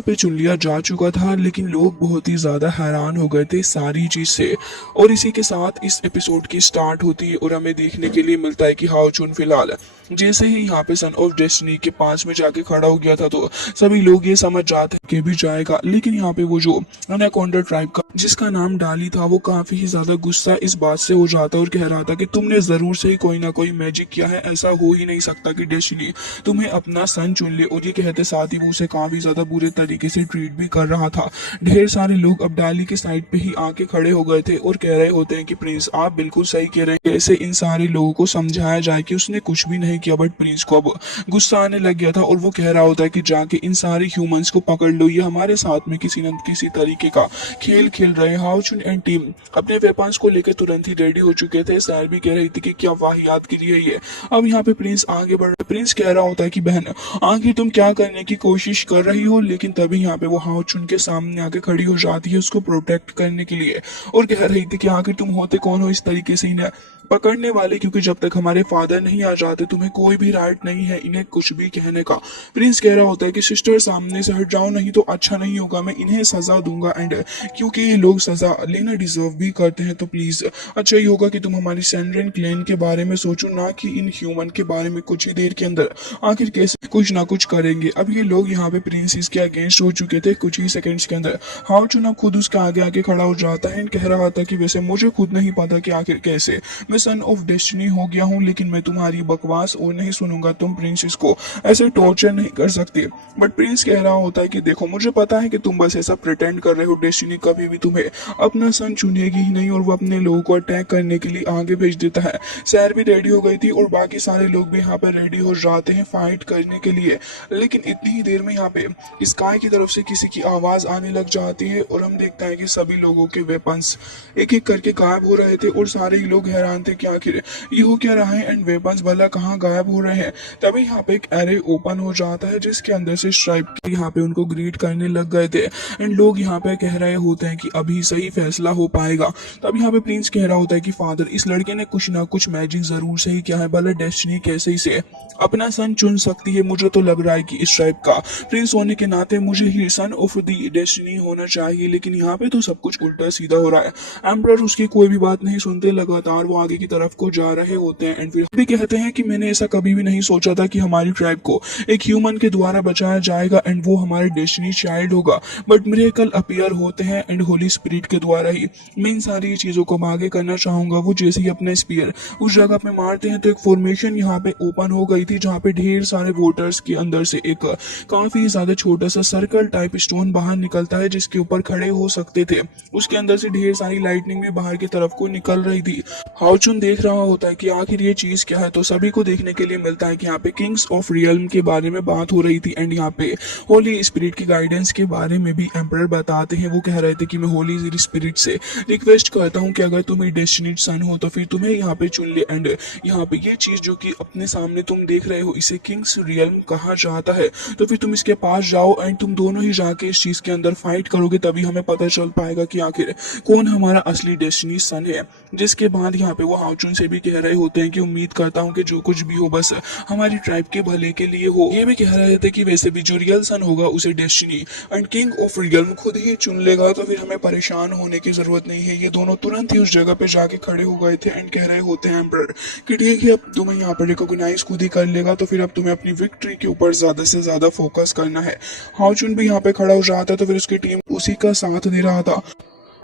यहाँ पे चुन लिया जा चुका था, लेकिन लोग बहुत ही ज्यादा हैरान हो गए थे सारी चीज से। और इसी के साथ इस एपिसोड की स्टार्ट होती है और हमें देखने के लिए मिलता है कि हाओ चुन फिलहाल जैसे ही यहाँ पे सन ऑफ डेस्टिनी के पास में जाके खड़ा हो गया था तो सभी लोग ये समझ जाते हैं कि भी जाएगा। लेकिन यहाँ पे वो जो अनाकोंडा ट्राइब का जिसका नाम डाली था वो काफी ही ज्यादा गुस्सा इस बात से हो जाता और कह रहा था कि तुमने जरूर से ही कोई ना कोई मैजिक किया है, ऐसा हो ही नहीं सकता कि डेस्टिनी तुम्हें अपना सन चुन ले। और ये कहते साथ ही वो उसे काफी ज्यादा बुरे तरीके से ट्रीट भी कर रहा था। ढेर सारे लोग अब डाली के साइड पे ही आके खड़े हो गए थे और कह रहे होते हैं कि प्रिंस आप बिल्कुल सही कह रहे हैं, कैसे इन सारे लोगों को समझाया जाए कि उसने कुछ भी नहीं किया। बट प्रिंस को अब गुस्सा आने लग गया था और वो कह रहा होता है कि जाके इन सारे ह्यूमंस को पकड़ लो, ये हमारे साथ में किसी न किसी तरीके का खेल खेल रहे हैं। हाओ चुन एंड टीम अपने वेपन्स को लेकर तुरंत ही रेडी हो चुके थे। सैर भी कह रही थी कि क्या वाहियात गिरी है ये। अब यहाँ पे प्रिंस आगे बढ़ रहा है। प्रिंस कह रहा होता है कि बहन आगे तुम क्या करने की कोशिश कर रही हो, लेकिन तभी यहाँ पे वो हाओ चुन के सामने आके खड़ी हो जाती है उसको प्रोटेक्ट करने के लिए और कह रही थी कि आखिर तुम होते कौन हो इस तरीके से इन्हें पकड़ने वाले, क्योंकि जब तक हमारे फादर नहीं आ जाते तुम्हें कोई भी राइट नहीं है इन्हें कुछ भी कहने का। प्रिंस कह रहा होता है कि सिस्टर सामने से हट जाओ, नहीं तो अच्छा नहीं होगा, मैं इन्हें सजा दूंगा एंड क्योंकि ये लोग सजा लेना डिजर्व भी करते हैं तो प्लीज अच्छा ही होगा कि तुम हमारी सैंड्रियन क्लैन के बारे में सोचो, ना कि इन ह्यूमन के बारे में। कुछ ही देर के अंदर आखिर कैसे कुछ ना कुछ करेंगे। अब ये लोग यहाँ पे प्रिंसेस के अगेंस्ट हो चुके थे। कुछ ही सेकंड्स के अंदर हाओ चुन अब खुद उसके आगे आके खड़ा हो जाता है एंड कह रहा था कि वैसे मुझे खुद नहीं पता कि आखिर कैसे मैं सन ऑफ डेस्टिनी हो गया हूँ, लेकिन मैं तुम्हारी बकवास और नहीं सुनूंगा। तुम प्रिंसेस को ऐसे टॉर्चर नहीं कर सकते। बट प्रिंस कह रहा होता है कि देखो मुझे पता है कि तुम बस ऐसा प्रिटेंड कर रहे हो, डेस्टिनी कभी भी तुम्हें अपना सन चुनेगी ही नहीं और वो अपने लोगों को अटैक करने के लिए आगे भेज देता है। सैर भी रेडी हो गई थी और बाकी सारे लोग भी यहाँ पे रेडी हो जाते हैं फाइट करने के लिए। लेकिन इतनी ही देर में यहाँ पे स्काई की तरफ से किसी की आवाज आने लग जाती है और हम देखते हैं कि सभी लोगों के वेपन्स एक एक करके गायब हो रहे थे और सारे ही लोग हैरान थे कि आखिर ये हो क्या रहा है एंड वेपन्स भला कहाँ गायब हो रहे हैं। तभी यहाँ पे एक एरे ओपन हो जाता है जिसके अंदर से स्ट्राइप के यहाँ पे उनको ग्रीट करने लग गए थे एंड लोग यहाँ पे कह रहे होते हैं कि अभी सही फैसला हो पाएगा। तब यहाँ पे प्रिंस कह रहा होता है कि फादर इस लड़के ने कुछ ना कुछ मैजिक जरूर से ही किया है, भले डेस्टिनी कैसे ही से अपना सन चुन सकती है। मुझे तो लग रहा है कि इस ट्राइब का प्रिंस होने के नाते मुझे ही सन ऑफ दी डेस्टिनी होना चाहिए, लेकिन यहाँ पे तो सब कुछ उल्टा सीधा हो रहा है। एम्परर उसकी कोई भी बात नहीं सुनते, लगातार वो आगे की तरफ को जा रहे होते हैं एंड फिर भी कहते हैं कि मैंने ऐसा कभी भी नहीं सोचा था कि हमारी ट्राइब को एक ह्यूमन के द्वारा बचाया जाएगा एंड वो हमारे डेस्टिनी चाइल्ड होगा। बट मिरेकल अपीयर होते हैं एंड होली स्पिरिट के द्वारा ही मैं इन सारी चीजों को आगे करना चाहूंगा। वो जैसे ही अपना स्पीयर उस जगह पे मारते हैं तो एक फॉर्मेशन यहाँ पे ओपन हो गई थी जहाँ पे ढेर सारे वोटर्स के अंदर से एक काफी ज्यादा छोटा सा सर्कल टाइप स्टोन बाहर निकलता है जिसके ऊपर खड़े हो सकते थे। उसके अंदर से ढेर सारी लाइटनिंग भी बाहर की तरफ को निकल रही थी। हाओ चुन देख रहा होता है कि आखिर ये चीज क्या है, तो सभी को देखने के लिए मिलता है कि यहाँ पे किंग्स ऑफ रियल्म के बारे में बात हो रही थी एंड यहाँ पे होली स्पिरिट की गाइडेंस के बारे में भी एम्परर बताते हैं। वो कह रहे थे कि मैं होली स्पिरिट से रिक्वेस्ट करता हूँ कि अगर तुम डेस्टिनीड सन हो तो फिर तुम्हें यहाँ पे चुन ले एंड यहाँ पे ये चीज जो कि अपने सामने तुम देख रहे हो इसे किंग्स रियल्म कहा जाता है, तो फिर तुम इसके पास जाओ एंड तुम दोनों ही जाके इस चीज के अंदर फाइट करोगे, तभी हमें पता चल पाएगा कि आखिर कौन हमारा असली डेस्टिनी सन है। जिसके बाद यहाँ पे वो हाओ चुन से भी कह रहे होते हैं कि उम्मीद करता हूँ कि जो कुछ भी हो बस हमारी ट्राइब के भले के लिए हो। ये भी कह रहे थे कि वैसे भी जो रियल सन होगा उसे destiny and king of realm खुद ही चुन लेगा, तो फिर हमें परेशान होने की जरूरत नहीं है। ये दोनों तुरंत ही उस जगह पे जाके खड़े हो गए थे एंड कह रहे होते हैं एम्परर कि ठीक है अब तुम्हें यहाँ पर रिकॉग्नाइज खुद ही कर लेगा, तो फिर अब तुम्हें अपनी विक्ट्री के ऊपर ज्यादा से ज्यादा फोकस करना है। हाओ चुन भी यहाँ पे खड़ा हो जाता है तो फिर उसकी टीम उसी का साथ दे रहा था।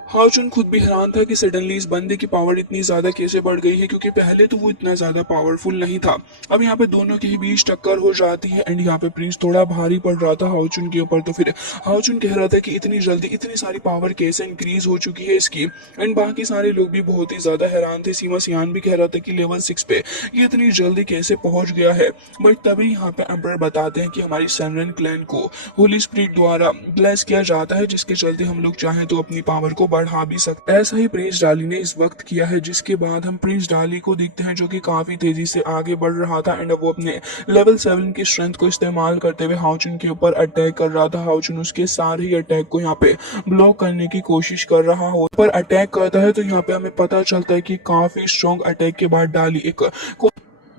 हाओ चुन खुद भी हैरान था कि सडनली इस बंदे की पावर इतनी ज्यादा कैसे बढ़ गई है, क्योंकि पहले तो वो इतना ज्यादा पावरफुल नहीं था। अब यहाँ पे दोनों के ही बीच टक्कर हो जाती है एंड यहाँ पे प्रिंस थोड़ा भारी पड़ रहा था हाओ चुन के ऊपर। तो फिर हाओ चुन कह रहा था कि इतनी जल्दी इतनी सारी पावर कैसे इंक्रीज हो चुकी है इसकी एंड बाकी सारे लोग भी बहुत ही ज्यादा हैरान थे। सीमा सियान भी कह रहा था कि लेवल 6 पे ये इतनी जल्दी कैसे पहुंच गया है। बट तभी यहाँ पे एम्परर बताते हैं कि हमारी सैंड्रियन क्लैन को होली स्पिरिट द्वारा ब्लेस किया जाता है, जिसके चलते हम लोग चाहें तो अपनी पावर को बढ़ा भी सकते हैं। ऐसा ही प्रिंस डाली ने इस वक्त किया है, जिसके बाद हम प्रिंस डाली को देखते हैं जो कि काफी तेजी से आगे बढ़ रहा था एंड वो अपने लेवल 7 की स्ट्रेंथ को इस्तेमाल करते हुए हाओ चुन के ऊपर अटैक कर रहा था। हाओ चुन उसके सारे ही अटैक को यहाँ पे ब्लॉक करने की कोशिश कर रहा हो पर अटैक करता है, तो यहाँ पे हमें पता चलता है कि काफी स्ट्रॉन्ग अटैक के बाद डाली एक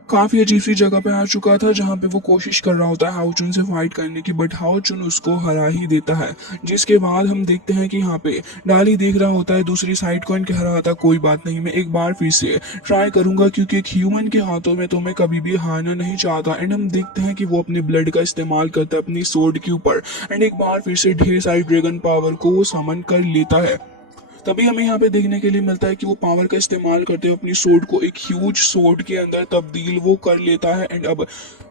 काफी अजीब सी जगह पे आ चुका था जहाँ पे वो कोशिश कर रहा होता है हाओ चुन से फाइट करने की, बट हाओ चुन उसको हरा ही देता है। जिसके बाद हम देखते हैं कि यहाँ पे डाली देख रहा होता है दूसरी साइड को, एंड कह रहा था कोई बात नहीं, मैं एक बार फिर से ट्राई करूंगा क्योंकि एक ह्यूमन के हाथों में तो मैं कभी भी हारना नहीं चाहता। एंड हम देखते हैं कि वो अपने ब्लड का इस्तेमाल करता है अपनी सोर्ड के ऊपर, एंड एक बार फिर से ढेर सारी ड्रैगन पावर को वो समन कर लेता है। तभी हमें यहाँ पे देखने के लिए मिलता है कि वो पावर का इस्तेमाल करते हुए अपनी सोर्ड को एक ह्यूज सोर्ड के अंदर तब्दील वो कर लेता है, एंड अब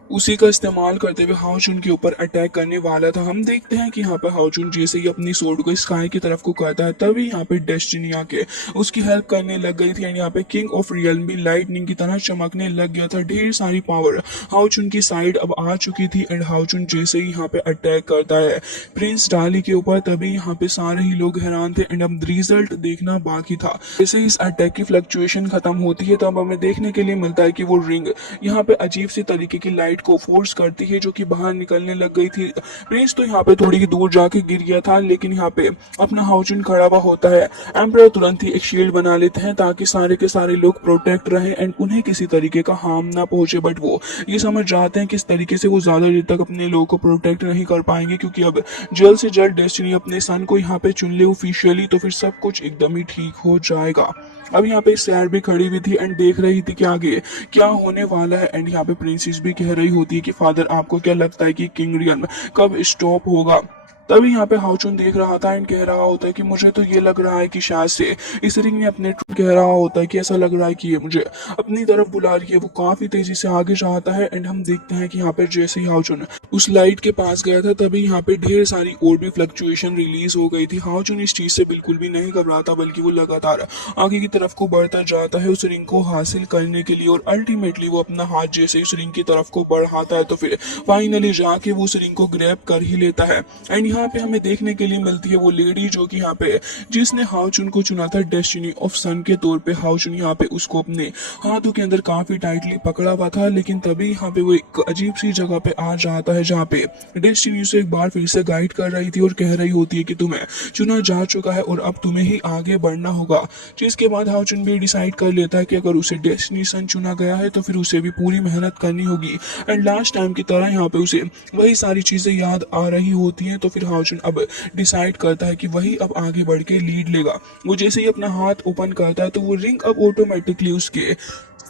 उसी का इस्तेमाल करते हुए हाओ चुन के ऊपर अटैक करने वाला था। हम देखते हैं कि यहाँ पे हाओ चुन जैसे ही अपनी सोर्ड को स्काई की तरफ को करता है, तभी यहाँ पे डेस्टिनी आके उसकी हेल्प करने लग गई थी, एंड यहाँ पे किंग ऑफ रियल्म भी लाइटनिंग की तरह चमकने लग गया था। ढेर सारी पावर हाओ चुन की साइड अब आ चुकी थी, एंड हाओ चुन जैसे ही यहाँ पे अटैक करता है प्रिंस डाली के ऊपर, तभी यहाँ पे सारे ही लोग हैरान थे, एंड अब रिजल्ट देखना बाकी था। जैसे इस अटैक की फ्लक्चुएशन खत्म होती है, तब हमें देखने के लिए मिलता है कि वो रिंग यहाँ पे अजीब सी तरीके की लाइट को फोर्स करती है जो कि बाहर निकलने लग गई थी। प्रिंस तो यहाँ पे थोड़ी दूर जाके गिर गया था, लेकिन यहाँ पे अपना हाओ चुन खड़ा हुआ होता है। एम्परर तुरंत ही एक शील्ड बना लेते हैं ताकि सारे के सारे लोग प्रोटेक्ट रहे एंड उन्हें किसी तरीके का हार्म ना पहुंचे, बट वो ये समझ जाते हैं कि इस तरीके से वो ज्यादा देर तक अपने लोगों को प्रोटेक्ट नहीं कर पाएंगे, क्योंकि अब जल्द से जल्द डेस्टिनी अपने सन को यहाँ पे चुन ले ऑफिशियली, तो फिर सब कुछ एकदम ही ठीक हो जाएगा। अब यहाँ पे सैर भी खड़ी हुई थी एंड देख रही थी कि आगे क्या होने वाला है, एंड यहाँ पे प्रिंसेस भी कह रही होती है कि फादर आपको क्या लगता है कि किंग रियन कब स्टॉप होगा। तभी यहाँ पे हाओ चुन देख रहा था एंड कह रहा होता है कि मुझे तो ये लग रहा है कि शायद से इस रिंग ने अपने कह रहा होता है कि ऐसा लग रहा है कि ये मुझे अपनी तरफ बुला रही है। वो काफी तेजी से आगे जाता है एंड हम देखते हैं कि यहाँ पे जैसे ही हाओ चुन उस लाइट के पास गया था, तभी यहाँ पे ढेर सारी और भी फ्लक्चुएशन रिलीज हो गई थी। हाओ चुन इस चीज से बिल्कुल भी नहीं घबराता, बल्कि वो लगातार आगे की तरफ को बढ़ता जाता है उस रिंग को हासिल करने के लिए, और अल्टीमेटली वो अपना हाथ जैसे उस रिंग की तरफ को बढ़ाता है तो फिर फाइनली जाके वो उस रिंग को ग्रैब कर ही लेता है। एंड यहाँ पे हमें देखने के लिए मिलती है वो लेडी जो कि यहाँ पे जिसने हाओ चुन को चुना था डेस्टिनी ऑफ सन के तौर पे। हाओ चुन यहाँ पे उसको अपने हाथों के अंदर काफी टाइटली पकड़ा हुआ था, लेकिन तभी यहाँ पे वो एक अजीब सी जगह पे आ जाता है जहाँ पे डेस्टिनी उसे एक बार फिर से गाइड कर रही थी और कह रही होती है कि तुम्हें चुना जा चुका है और अब तुम्हें ही आगे बढ़ना होगा। जिसके बाद हाओ चुन भी डिसाइड कर लेता है कि अगर उसे डेस्टिनी सन चुना गया है तो फिर उसे भी पूरी मेहनत करनी होगी, एंड लास्ट टाइम की तरह यहाँ पे उसे वही सारी चीजें याद आ रही होती हैं। तो फिर हाओ चुन अब डिसाइड करता है कि वही अब आगे बढ़ के लीड लेगा। वो जैसे ही अपना हाथ ओपन करता है तो वो रिंग अब ऑटोमेटिकली उसके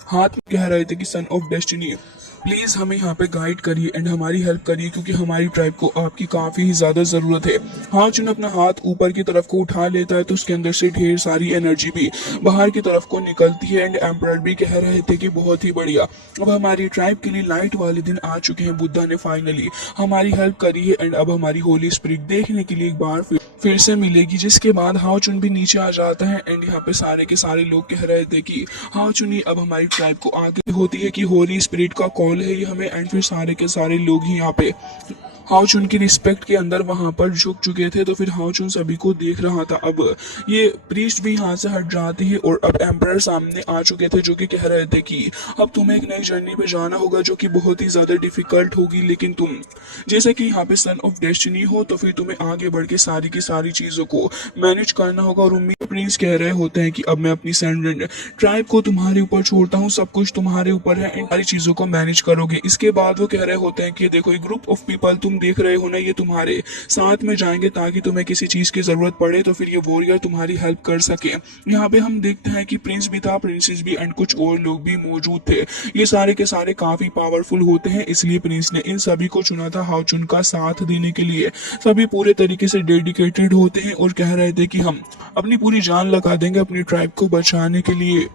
हाथ में कह रहे थे कि सन ऑफ डेस्टिनी प्लीज हमें यहाँ पे गाइड करिए एंड हमारी हेल्प करिए, क्योंकि हमारी ट्राइब को आपकी काफी ही ज्यादा जरूरत है। हाओ चुन अपना हाथ ऊपर की तरफ को उठा लेता है तो उसके अंदर से ढेर सारी एनर्जी भी बाहर की तरफ को निकलती है, एंड एम्परर भी कह रहे थे कि बहुत ही बढ़िया, अब हमारी ट्राइब के लिए लाइट वाले दिन आ चुके हैं। बुद्धा ने फाइनली हमारी हेल्प करी है एंड अब हमारी होली स्पिरिट देखने के लिए एक बार फिर से मिलेगी। जिसके बाद हाओ चुन भी नीचे आ जाता है एंड यहाँ पे सारे के सारे लोग कह रहे थे कि हाओ चुन ही अब हमारी ट्राइब को आगे होती है कि होली स्पिरिट का कॉल है ये हमें, एंड फिर सारे के सारे लोग ही यहाँ पे हाओ चुन की रिस्पेक्ट के अंदर वहां पर झुक चुके थे। तो फिर हाओ चुन सभी को देख रहा था। अब ये प्रीस्ट भी यहाँ से हट जाते हैं और अब एम्परर सामने आ चुके थे जो कि कह रहे थे कि अब तुम्हें एक नई जर्नी पे जाना होगा जो कि बहुत ही ज्यादा डिफिकल्ट होगी, लेकिन तुम जैसे कि यहाँ पे सन ऑफ डेस्टिनी हो तो फिर तुम्हें आगे बढ़ के सारी की सारी चीजों को मैनेज करना होगा। और उम्मीद प्रिंस कह रहे होते हैं कि अब मैं अपनी सैंडरेंड ट्राइब को तुम्हारे ऊपर छोड़ता हूँ, सब कुछ तुम्हारे ऊपर है, इन सारी चीजों को मैनेज करोगे। इसके बाद वो कह रहे होते हैं कि देखो एक ग्रुप ऑफ पीपल तुम देख रहे हो ना, ये तुम्हारे साथ में जाएंगे ताकि तुम्हें किसी चीज की जरूरत पड़े तो फिर ये वॉरियर तुम्हारी हेल्प कर सके। यहाँ पे हम देखते हैं कि प्रिंस भी था, प्रिंसेस भी एंड कुछ और लोग भी मौजूद थे। ये सारे के सारे काफी पावरफुल होते हैं, इसलिए प्रिंस ने इन सभी को चुना था हाओ चुन का साथ देने के लिए। सभी पूरे तरीके से डेडिकेटेड होते हैं और कह रहे थे कि हम अपनी पूरी जान लगा देंगे अपनी ट्राइब को बचाने के लिए।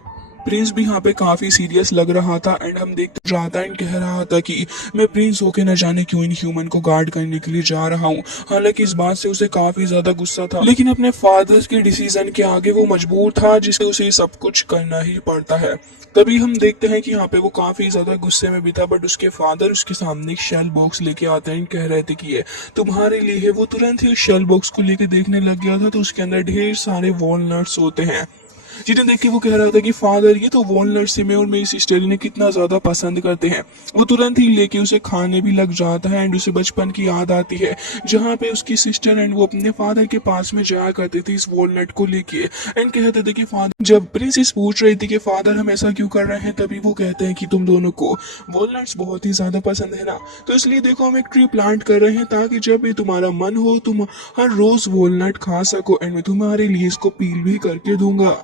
प्रिंस भी यहाँ पे काफी सीरियस लग रहा था एंड हम देखते रहा था एंड कह रहा था कि मैं प्रिंस होके न जाने क्यों इन ह्यूमन को गार्ड करने के लिए जा रहा हूँ। हालांकि इस बात से उसे काफी ज्यादा गुस्सा था, लेकिन अपने फादर के डिसीजन के आगे वो मजबूर था, जिससे उसे सब कुछ करना ही पड़ता है। तभी हम देखते हैं कि यहाँ पे वो काफी ज्यादा गुस्से में भी था, बट उसके फादर उसके सामने एक शेल बॉक्स लेके आते हैं, कह रहे थे कि ये तुम्हारे लिए है। वो तुरंत ही उस शेल बॉक्स को लेके देखने लग गया था तो उसके अंदर ढेर सारे वॉलनट्स होते हैं, जिन्हें देख के वो कह रहा था कि फादर ये तो वॉलनट से मैं और मेरी सिस्टर ने कितना ज्यादा पसंद करते हैं। वो तुरंत ही लेके उसे खाने भी लग जाता है एंड उसे बचपन की याद आती है जहाँ पे उसकी सिस्टर एंड वो अपने फादर के पास में जाया करते थे इस वॉलनट को लेके, एंड कहते थे कि फादर जब प्रिंसेस पूछ रही थी कि फादर हम ऐसा क्यों कर रहे हैं, तभी वो कहते हैं कि तुम दोनों को वॉलनट्स बहुत ही ज्यादा पसंद है ना, तो इसलिए देखो हम एक ट्री प्लांट कर रहे हैं ताकि जब भी तुम्हारा मन हो तुम हर रोज वॉलनट खा सको, एंड मैं तुम्हारे लिए इसको पील भी करके दूंगा।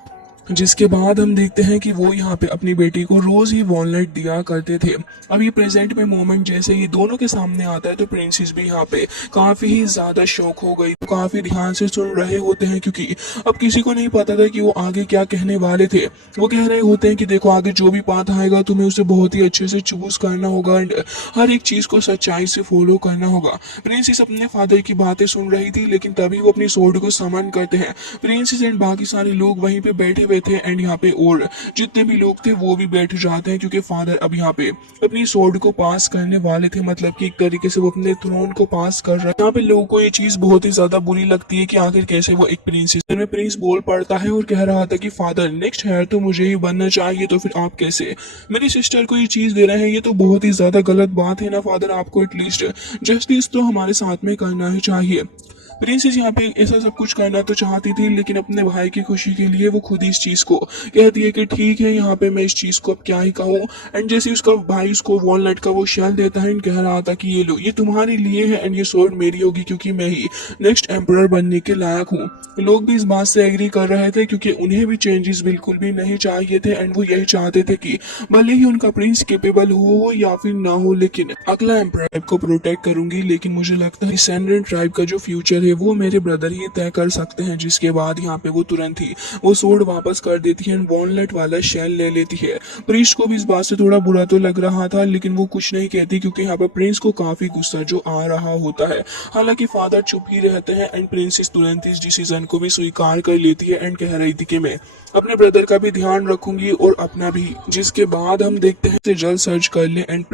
जिसके बाद हम देखते हैं कि वो यहाँ पे अपनी बेटी को रोज ही वॉलनट दिया करते थे। अब ये प्रेजेंट में मोमेंट जैसे ये दोनों के सामने आता है तो प्रिंसेस भी यहाँ पे काफी ही ज्यादा शौक हो गई, काफी ध्यान से सुन रहे होते हैं क्योंकि अब किसी को नहीं पता था कि वो आगे क्या कहने वाले थे। वो कह रहे होते हैं कि देखो आगे जो भी बात आएगा तुम्हें उसे बहुत ही अच्छे से चूज करना होगा एंड हर एक चीज को सच्चाई से फॉलो करना होगा। प्रिंसेस अपने फादर की बातें सुन रही थी, लेकिन तभी वो अपनी सोर्ड को समन करते हैं। प्रिंसेस एंड बाकी सारे लोग वहीं पे बैठे हुए थे एंड यहाँ पे और जितने भी लोग थे वो भी बैठ जाते हैं क्योंकि फादर अब यहाँ पे अपनी सोर्ड को पास करने वाले थे, मतलब कि एक तरीके से वो अपने थ्रोन को पास कर रहे हैं। यहाँ पे लोगों को ये चीज बहुत ही ज्यादा बुरी लगती है कि आखिर कैसे वो एक प्रिंसेस में प्रिंस बोल पड़ता है और कह रहा था कि फादर नेक्स्ट हेयर तो मुझे ही बनना चाहिए, तो फिर आप कैसे मेरी सिस्टर को ये चीज दे रहे हैं, ये तो बहुत ही ज्यादा गलत बात है ना फादर, आपको एटलीस्ट जस्टिस तो हमारे साथ में करना ही चाहिए। प्रिंसेस यहाँ पे ऐसा सब कुछ करना तो चाहती थी, लेकिन अपने भाई की खुशी के लिए वो खुद इस चीज को कहती है कि ठीक है यहाँ पे मैं इस चीज को अब क्या ही कहूँ। एंड जैसे उसका भाई उसको वॉलनट का वो शेल देता है एंड कह रहा था कि ये लो ये तुम्हारे लिए है एंड ये स्वॉर्ड मेरी होगी क्योंकि मैं ही नेक्स्ट एम्परर बनने के लायक हूँ। लोग भी इस बात से एग्री कर रहे थे क्योंकि उन्हें भी चेंजेस बिल्कुल भी नहीं चाहिए थे एंड वो यही चाहते थे कि भले ही उनका प्रिंस केपेबल हो या फिर ना हो, लेकिन अगला एम्परर को प्रोटेक्ट करूंगी। लेकिन मुझे लगता है डिसेंडेंट ट्राइब का जो फ्यूचर है वो मेरे ब्रदर ही तय कर सकते हैं। जिसके बाद यहाँ पे वो तुरंत ही वो सोर्ड वापस कर देती है एंड वॉलनट वाला शेल ले लेती है। प्रिंस को भी इस बात से थोड़ा बुरा तो लग रहा था, लेकिन वो कुछ नहीं कहती क्योंकि यहाँ पे प्रिंस को काफी गुस्सा जो आ रहा होता है। हालांकि फादर चुप ही रहते हैं एंड प्रिंसेस तुरंत इस डिसीजन को भी स्वीकार कर लेती है एंड कह रही थी कि मैं अपने ब्रदर का भी ध्यान रखूंगी और अपना भी। जिसके बाद हम देखते हैं जल्द सर्च कर ले एंड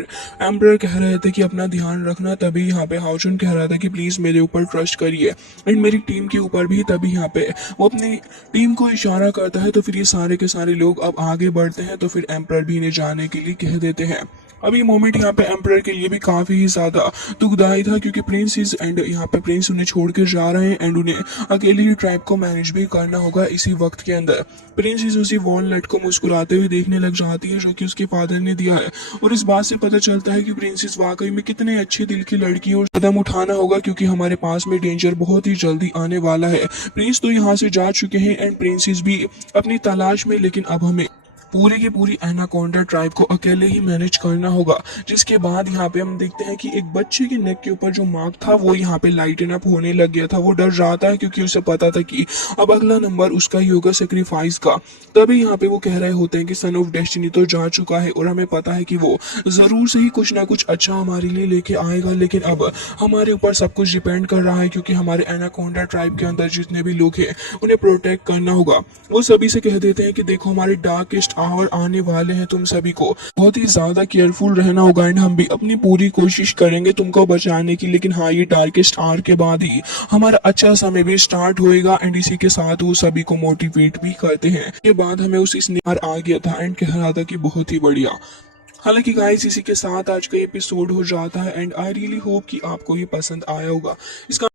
एम्परर कह रहे थे कि अपना ध्यान रखना, तभी यहाँ पे हाउचुन कह रहा था कि प्लीज मेरे ऊपर ट्रस्ट करिए एंड मेरी टीम के ऊपर भी। तभी यहाँ पे वो अपनी टीम को इशारा करता है तो फिर ये सारे के सारे लोग अब आगे बढ़ते हैं, तो फिर एम्परर भी इन्हें जाने के लिए कह देते हैं। अब ये मोमेंट यहाँ पे एम्परर के लिए भी काफी ही ज्यादा दुखदायी था क्योंकि प्रिंसेस एंड यहाँ पे प्रिंस उन्हें छोड़ के जा रहे हैं एंड उन्हें अकेले ही ट्राइब को मैनेज भी करना होगा। इसी वक्त के अंदर प्रिंसेस उसी वॉलनट को मुस्कुराते हुए देखने लग जाती है जो कि उसके फादर ने दिया है, और इस बात से पता चलता है कि प्रिंसेस वाकई में कितने अच्छे दिल की लड़की और कदम उठाना होगा क्योंकि हमारे पास में डेंजर बहुत ही जल्दी आने वाला है। प्रिंस तो यहाँ से जा चुके हैं एंड प्रिंसेस भी अपनी तलाश में, लेकिन अब हमें पूरी की पूरी एनाकोंडा ट्राइब को अकेले ही मैनेज करना होगा। जिसके बाद यहाँ पे हम देखते हैं कि एक बच्चे के नेक के ऊपर जो मार्क था वो यहाँ पे लाइटन अप होने लग गया था। वो डर रहा था क्योंकि उसे पता था कि अब अगला नंबर उसका ही होगा सेक्रीफाइस का। तभी यहाँ पे वो कह रहे होते हैं कि सन ऑफ डेस्टिनी तो जा चुका है और हमें पता है कि वो जरूर से ही कुछ ना कुछ अच्छा हमारे लिए लेके आएगा, लेकिन अब हमारे ऊपर सब कुछ डिपेंड कर रहा है क्योंकि हमारे एनाकोंडा ट्राइब के अंदर जितने भी लोग हैं उन्हें प्रोटेक्ट करना होगा। वो सभी से कह देते हैं कि देखो हमारे डार्केस्ट आवर आने वाले हैं, तुम सभी को बहुत ही ज्यादा केयरफुल रहना होगा एंड हम भी अपनी पूरी कोशिश करेंगे तुमको बचाने की। लेकिन हाँ ये डार्केस्ट आवर के बाद ही हमारा अच्छा समय भी स्टार्ट होएगा एंड इसी के साथ वो सभी को मोटिवेट भी करते हैं। के बाद हमें उस स्नेहार आ गया था एंड कह रहा था कि बहुत ही बढ़िया। हालांकि गाइस इसी के साथ आज का एपिसोड हो जाता है एंड आई रियली होप कि आपको ये पसंद आया होगा। इसका